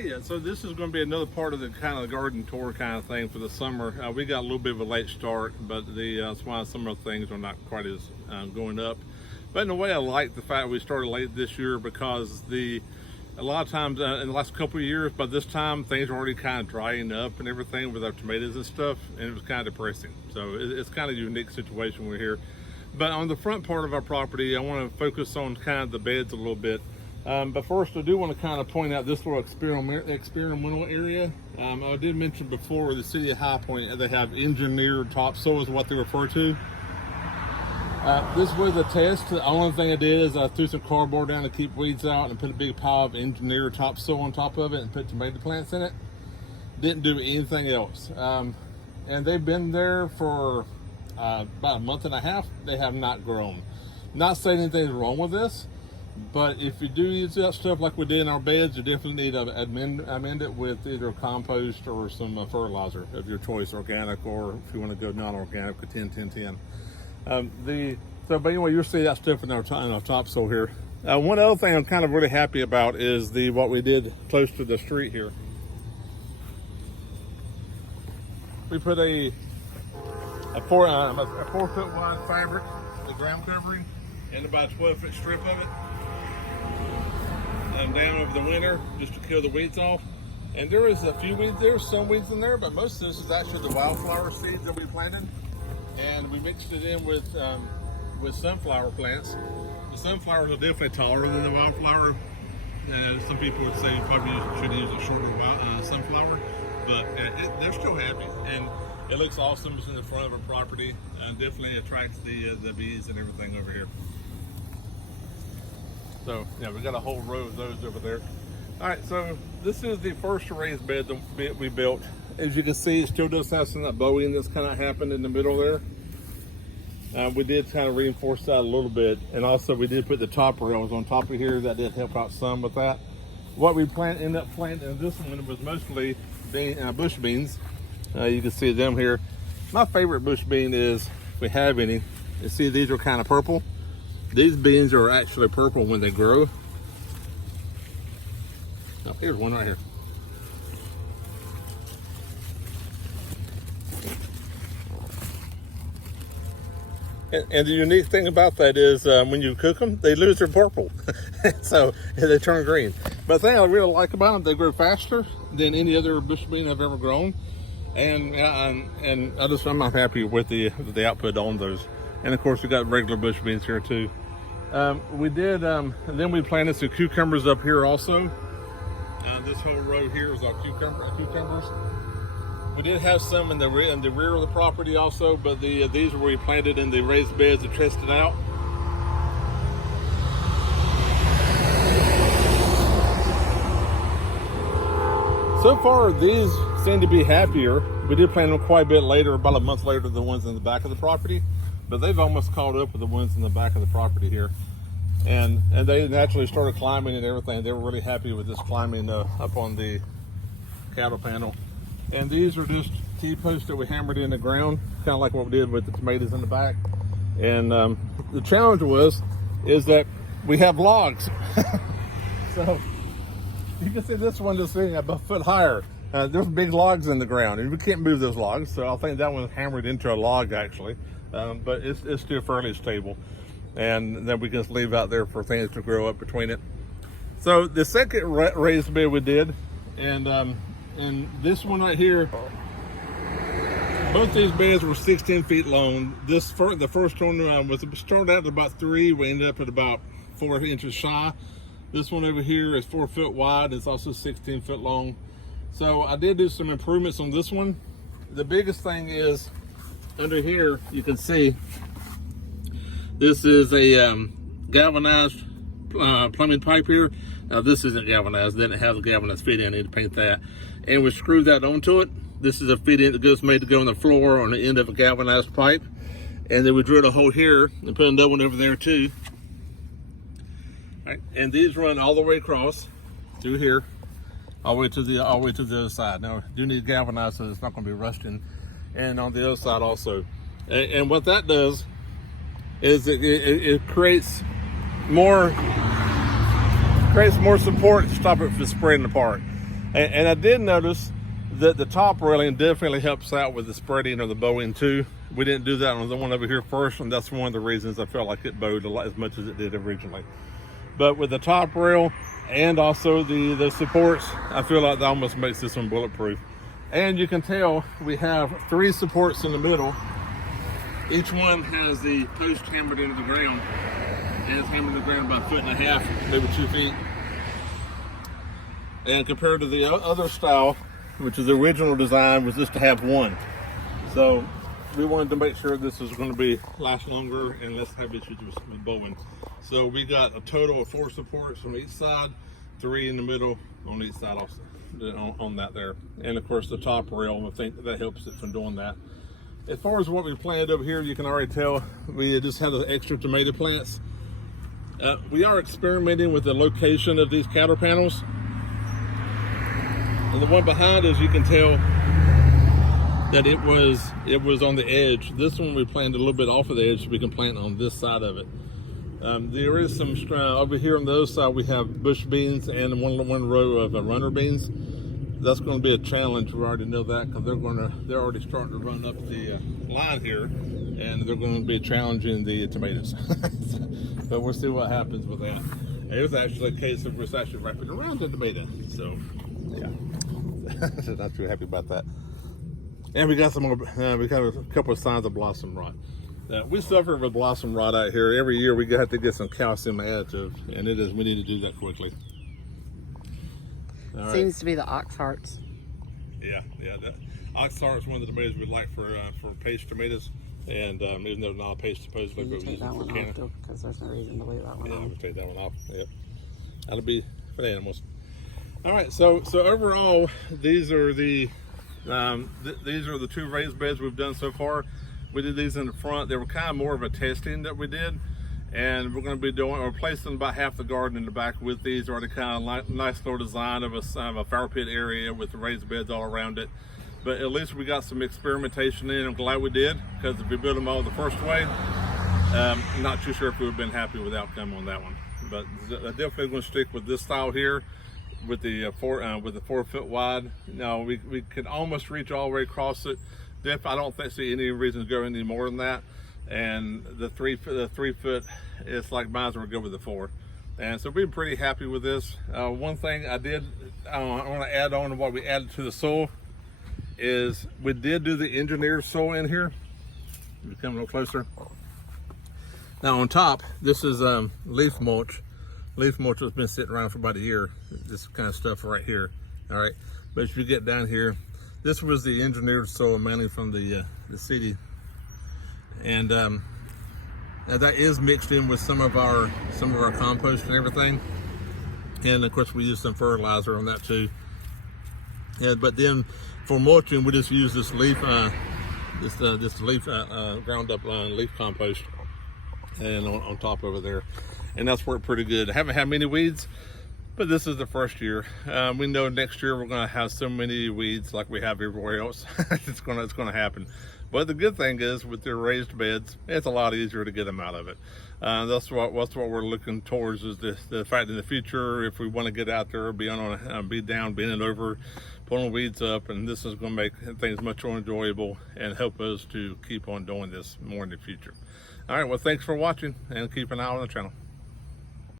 Hey, so this is going to be another part of the kind of garden tour kind of thing for the summer. We got a little bit of a late start, but that's why some of the things are not quite as going up. But in a way, I like the fact we started late this year because a lot of times in the last couple of years, by this time things are already kind of drying up and everything with our tomatoes and stuff, and it was kind of depressing. So it's kind of a unique situation we're here. But on the front part of our property, I want to focus on kind of the beds a little bit. But first, I do want to kind of point out this little experimental area. I did mention before the city of High Point, they have engineered topsoil is what they refer to. This was a test. The only thing I did is I threw some cardboard down to keep weeds out and put a big pile of engineered topsoil on top of it and put tomato plants in it. Didn't do anything else. And they've been there for about a month and a half. They have not grown. Not saying anything's wrong with this, but if you do use that stuff like we did in our beds, you definitely need to amend it with either compost or some fertilizer of your choice, organic, or if you want to go non-organic, with 10-10-10. But anyway, you'll see that stuff in our topsoil here. One other thing I'm kind of really happy about is what we did close to the street here. We put a 4-foot wide fabric, the ground covering, and about a 12-foot strip of it down over the winter just to kill the weeds off. And there is a few weeds there, some weeds in there, but most of this is actually the wildflower seeds that we planted, and we mixed it in with sunflower plants. The sunflowers are definitely taller than the wildflower. Some people would say you probably should use a shorter sunflower, but they're still happy, and it looks awesome. It's in the front of our property. Definitely attracts the bees and everything over here. So yeah, we got a whole row of those over there. All right, so this is the first raised bed that we built. As you can see, it still does have some of that bowing that's kind of happened in the middle there. We did kind of reinforce that a little bit, and also we did put the top rails on top of here. That did help out some with that. What we ended up planting in this one was mostly bush beans. You can see them here. My favorite bush bean is, if we have any, you see these are kind of purple. These beans are actually purple when they grow. Oh, here's one right here. And the unique thing about that is when you cook them, they lose their purple. So they turn green. But the thing I really like about them, they grow faster than any other bush bean I've ever grown. And I'm not happy with the output on those. And of course we got regular bush beans here too. We did, and then we planted some cucumbers up here also. This whole row here is our cucumbers. We did have some in the rear of the property also, but these were we planted in the raised beds to test it out. So far, these seem to be happier. We did plant them quite a bit later, about a month later than the ones in the back of the property, but they've almost caught up with the ones in the back of the property here. And they naturally started climbing and everything. They were really happy with this climbing up on the cattle panel. And these are just T-posts that we hammered in the ground, kind of like what we did with the tomatoes in the back. And the challenge is that we have logs. So you can see this one just sitting about a foot higher. There's big logs in the ground, and we can't move those logs. So I think that one's hammered into a log actually, but it's still fairly stable. And then we can just leave out there for things to grow up between it. So the second raised bed we did, and this one right here, both these beds were 16 feet long. The first one was started out at about 3. We ended up at about 4 inches shy. This one over here is 4 foot wide. It's also 16 foot long. So I did do some improvements on this one. The biggest thing is under here, you can see this is a galvanized plumbing pipe here. Now this isn't galvanized, it doesn't have the galvanized fit in. I need to paint that. And we screwed that onto it. This is a fit in that made to go on the floor on the end of a galvanized pipe. And then we drilled a hole here and put another one over there too. All right. And these run all the way across through here, all the way to the other side. Now, I do need galvanized so it's not going to be rusting. And on the other side also. And what that does is it creates more support to stop it from spreading apart. And I did notice that the top railing definitely helps out with the spreading of the bowing too. We didn't do that on the one over here first, and that's one of the reasons I felt like it bowed a lot as much as it did originally. But with the top rail and also the supports, I feel like that almost makes this one bulletproof. And you can tell we have 3 supports in the middle. Each one has the post hammered into the ground, and it's hammered into the ground about 1.5 feet, maybe 2 feet. And compared to the other style, which is the original design, was just to have 1. So we wanted to make sure this is going to be last longer and less have issues with bowing. So we got a total of 4 supports on each side, 3 in the middle on each side also, on that there. And of course the top rail, I think that helps it from doing that. As far as what we planted over here, you can already tell we just have the extra tomato plants. We are experimenting with the location of these counter panels. And the one behind, as you can tell, that it was on the edge. This one we planted a little bit off of the edge so we can plant on this side of it. There is some over here on the other side. We have bush beans and one row of runner beans. That's going to be a challenge. We already know that because they're already starting to run up the line here, and they're going to be challenging the tomatoes. But we'll see what happens with that. It was actually a case of we're actually wrapping around the tomato. So yeah, not too happy about that. And we got some more. We got a couple of signs of blossom rot. We suffer with blossom rot out here. Every year we have to get some calcium additive, and we need to do that quickly. All Seems right. to be the ox hearts. Yeah. The ox heart is one of the tomatoes we like for paste tomatoes, and even though not a paste supposedly, You but we take use that it for one canning. off though, because there's no reason to leave that one Yeah, on. we'll take that one off. Yep. That'll be for the animals. All right. So overall, these are the 2 raised beds we've done so far. We did these in the front. They were kind of more of a testing that we did, and we're going to be replacing about half the garden in the back with these. Already kind of nice little design of a fire pit area with the raised beds all around it. But at least we got some experimentation in. I'm glad we did, because if we built them all the first way, I'm not too sure if we would have been happy with the outcome on that one. But I'm definitely going to stick with this style here, with the 4 foot wide. Now we could almost reach all the way across it. I don't see any reason to go any more than that. And the 3 foot, it's like might as well go with the 4. And so we're pretty happy with this. One thing I want to add on to what we added to the soil is we did do the engineered soil in here. You come a little closer. Now on top, this is leaf mulch. Leaf mulch has been sitting around for about a year. This kind of stuff right here. All right, but if you get down here, this was the engineered soil mainly from the city, and now that is mixed in with some of our compost and everything. And of course, we use some fertilizer on that too. Yeah, but then for mulching, we just use this leaf, ground up leaf compost, and on top over there. And that's worked pretty good. I haven't had many weeds, but this is the first year. We know next year we're going to have so many weeds like we have everywhere else. it's going to happen. But the good thing is, with their raised beds, it's a lot easier to get them out of it. That's what we're looking towards, is the fact in the future, if we want to get out there, be down, bending over, pulling weeds up, and this is going to make things much more enjoyable and help us to keep on doing this more in the future. All right, well, thanks for watching, and keep an eye on the channel.